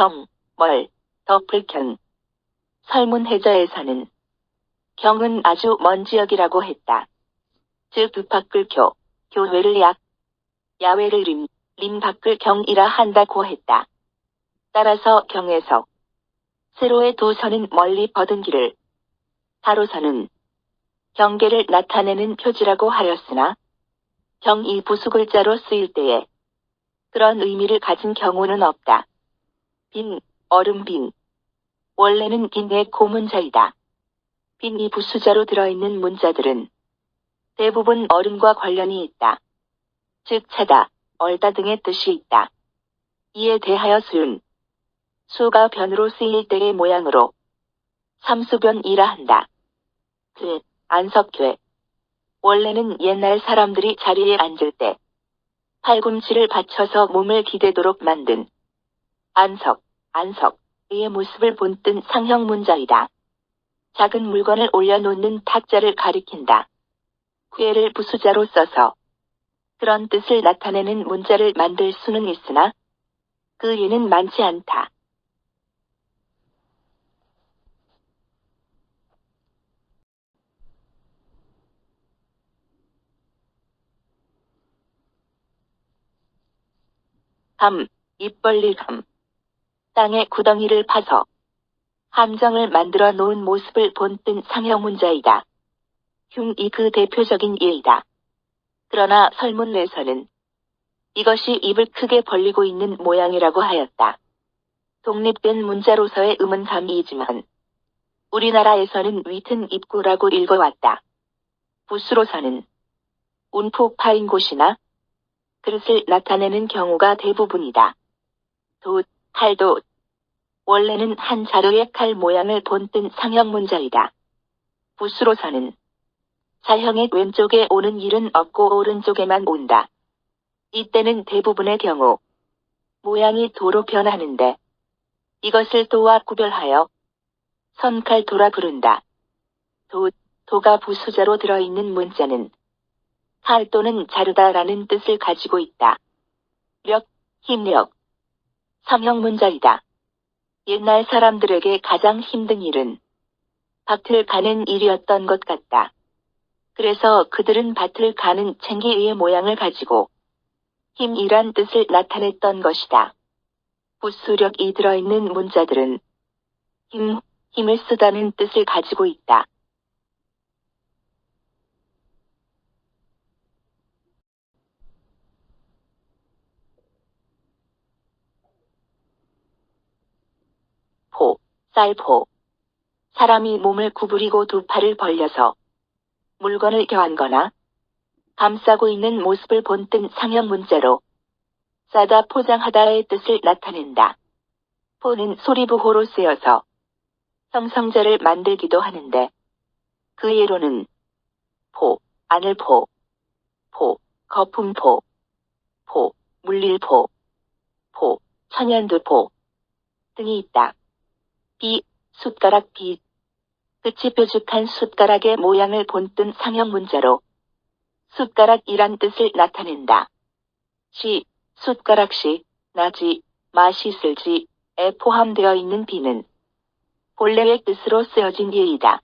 경, 멀, 덮을경. 설문해자에서는 경은 아주 먼 지역이라고 했다. 즉 밖을 교회를 야외를 림 밖을 경이라 한다고 했다. 따라서 경에서 세로의 두 선은 멀리 뻗은 길을 가로선은 경계를 나타내는 표지라고 하였으나 경이 부수글자로 쓰일 때에 그런 의미를 가진 경우는 없다. 빈, 얼음빈. 원래는 빈의 고문자이다. 빈이 부수자로 들어있는 문자들은 대부분 얼음과 관련이 있다. 즉 차다, 얼다 등의 뜻이 있다. 이에 대하여 수가 변으로 쓰일 때의 모양으로 삼수변이라 한다. 안석괴. 원래는 옛날 사람들이 자리에 앉을 때 팔꿈치를 받쳐서 몸을 기대도록 만든 안석의 모습을 본뜬 상형 문자이다. 작은 물건을 올려놓는 탁자를 가리킨다. 괴를 부수자로 써서 그런 뜻을 나타내는 문자를 만들 수는 있으나 그 예는 많지 않다. 입 벌릴 감. 땅에 구덩이를 파서 함정을 만들어 놓은 모습을 본뜬 상형 문자이다. 흉이 그 대표적인 예이다. 그러나 설문에서는 이것이 입을 크게 벌리고 있는 모양이라고 하였다. 독립된 문자로서의 의문감이지만 우리나라에서는 윗은 입구라고 읽어왔다. 붓으로서는 움푹 파인 곳이나 그릇을 나타내는 경우가 대부분이다. 칼도 원래는 한 자루의 칼 모양을 본뜬 상형 문자이다. 붓으로서는 자형의 왼쪽에 오는 일은 없고 오른쪽에만 온다. 이때는 대부분의 경우 모양이 도로 변하는데 이것을 도와 구별하여 선칼도라 부른다. 도가 부수자로 들어있는 문자는 칼 또는 자르다라는 뜻을 가지고 있다. 힘력. 삼형 문자이다. 옛날 사람들에게 가장 힘든 일은 밭을 가는 일이었던 것 같다. 그래서 그들은 밭을 가는 챙기의 모양을 가지고 힘이란 뜻을 나타냈던 것이다. 부수력이 들어있는 문자들은 힘을 쓰다는 뜻을 가지고 있다. 쌀포. 사람이 몸을 구부리고 두 팔을 벌려서 물건을 겨안거나 감싸고 있는 모습을 본뜬 상형 문자로 싸다 포장하다의 뜻을 나타낸다. 포는 소리부호로 쓰여서 형성자를 만들기도 하는데 그 예로는 아늘포, 거품포, 물릴포, 천연두포 등이 있다. 숟가락 끝이 뾰족한 숟가락의 모양을 본뜬 상형 문자로 숟가락이란 뜻을 나타낸다. 숟가락시, 나지, 맛이 쓸지에 포함되어 있는 비는 본래의 뜻으로 쓰여진 예이다.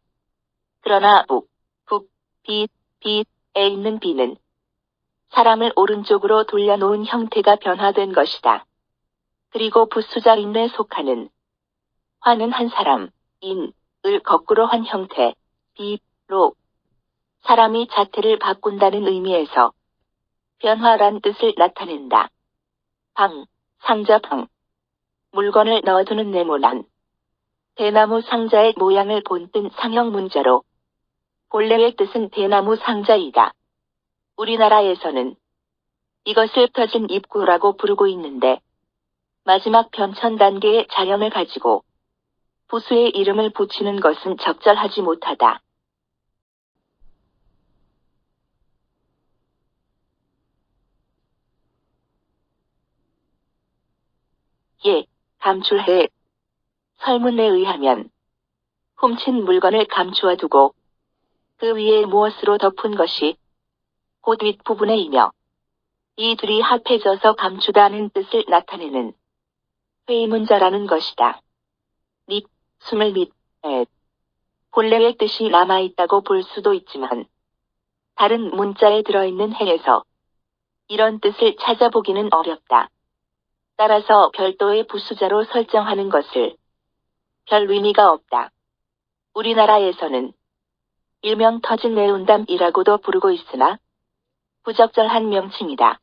그러나 빛에 있는 비는 사람을 오른쪽으로 돌려놓은 형태가 변화된 것이다. 그리고 부수자인에 속하는 화는 한 사람, 을 거꾸로 한 형태, 비로 사람이 자태를 바꾼다는 의미에서 변화란 뜻을 나타낸다. 상자방. 물건을 넣어두는 네모난 대나무 상자의 모양을 본뜬 상형 문자로 본래의 뜻은 대나무 상자이다. 우리나라에서는 이것을 펴진 입구라고 부르고 있는데 마지막 변천 단계의 자형을 가지고 부수의 이름을 붙이는 것은 적절하지 못하다. 감출해. 설문에 의하면 훔친 물건을 감추어 두고 그 위에 무엇으로 덮은 것이 곧 윗부분에이며 이 둘이 합해져서 감추다는 뜻을 나타내는 회의문자라는 것이다. 립, 20밑, 본래의 뜻이 남아있다고 볼 수도 있지만 다른 문자에 들어있는 해에서 이런 뜻을 찾아보기는 어렵다. 따라서 별도의 부수자로 설정하는 것을 별 의미가 없다. 우리나라에서는 일명 터진 매운담이라고도 부르고 있으나 부적절한 명칭이다.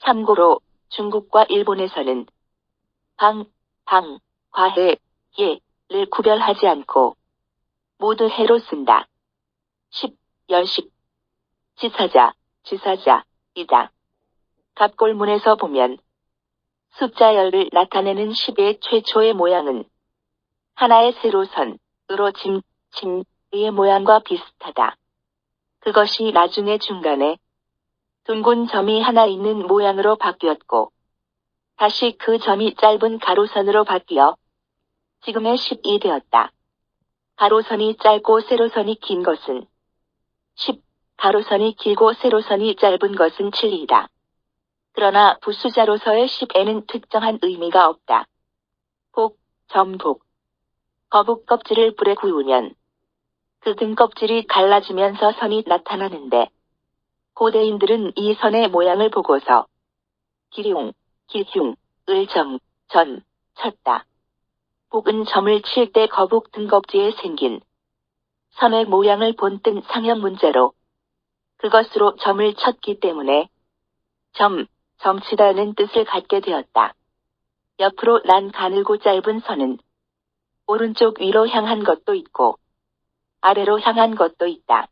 참고로 중국과 일본에서는 방, 과해, 예를 구별하지 않고 모두 해로 쓴다. 10, 열식, 지사자이다. 갑골문에서 보면 숫자 열을 나타내는 10의 최초의 모양은 하나의 세로선으로 침의 모양과 비슷하다. 그것이 나중에 중간에 둥근 점이 하나 있는 모양으로 바뀌었고 다시 그 점이 짧은 가로선으로 바뀌어 지금의 10이 되었다. 가로선이 짧고 세로선이 긴 것은 10, 가로선이 길고 세로선이 짧은 것은 7이다. 그러나 부수자로서의 10에는 특정한 의미가 없다. 전복. 거북 껍질을 불에 구우면 그 등 껍질이 갈라지면서 선이 나타나는데 고대인들은 이 선의 모양을 보고서 기흉을 쳤다. 복은 점을 칠 때 거북 등껍질에 생긴 선의 모양을 본뜬 상형 문자로 그것으로 점을 쳤기 때문에 점치다는 뜻을 갖게 되었다. 옆으로 난 가늘고 짧은 선은 오른쪽 위로 향한 것도 있고 아래로 향한 것도 있다.